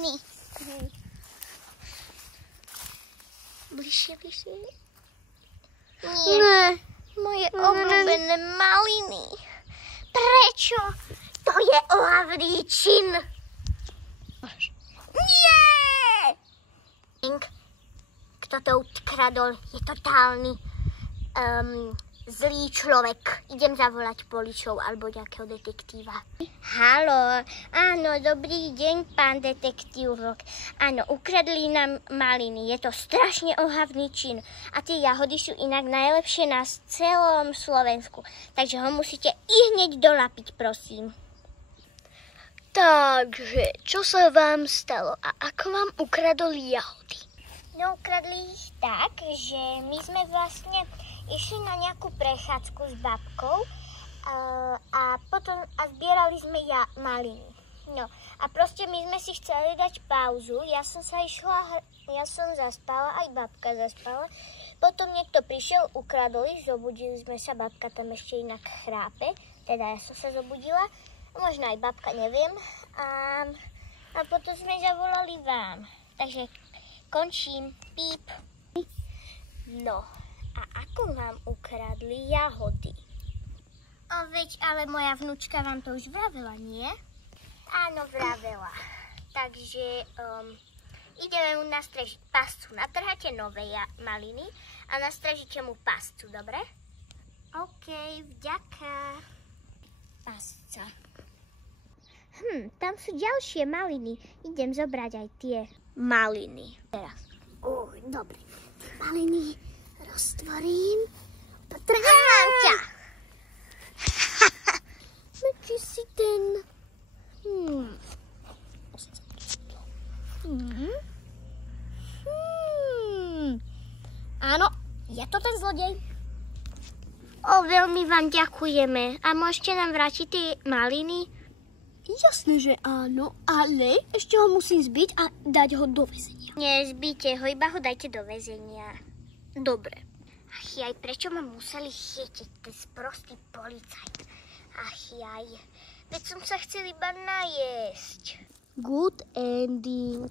maliny. Bližšie. Nie. Moje obľúbené maliny. Prečo? To je ohavný čin. Nie! Kto to ukradol, je totálny zlý človek. Idem zavolať poličov alebo nejakého detektíva. Haló, áno, dobrý deň, pán detektívok. Áno, ukradli nám maliny. Je to strašne ohavný čin. A tie jahody sú inak najlepšie na celom Slovensku. Takže ho musíte ihneď dolapiť, prosím. Takže, čo sa vám stalo a ako vám ukradli jahody? No, ukradli ich tak, že my sme vlastne išli na nejakú prechádzku s babkou a zbierali sme maliny. No a proste my sme si chceli dať pauzu, ja som zaspala, aj babka zaspala. Potom niekto prišiel, ukradol ich, zobudili sme sa, babka tam ešte inak chrápe, teda ja som sa zobudila, možno aj babka, neviem. A potom sme zavolali vám, takže končím, píp. No. A ako vám ukradli jahody? Veď, ale moja vnúčka vám to už vravela, nie? Áno, vravela. Takže ideme mu nastrežiť pascu. Natrháte nové maliny a nastrežíte mu pascu, dobre? OK, vďaka. Pasca. Tam sú ďalšie maliny. Idem zobrať aj tie maliny. Teraz. Dobre. Maliny roztvorím. Potrhám ťa. Či si ten... Áno, je to ten zlodej. Veľmi vám ďakujeme. A môžete nám vrátiť tie maliny? Jasné, že áno, ale ešte ho musím zbiť a dať ho do väzenia. Nezbite ho, iba ho dajte do väzenia. Dobre. Jaj, prečo ma museli chytiť, ten sprostý policajt? Jaj, veď som sa chcel iba najesť. Good ending.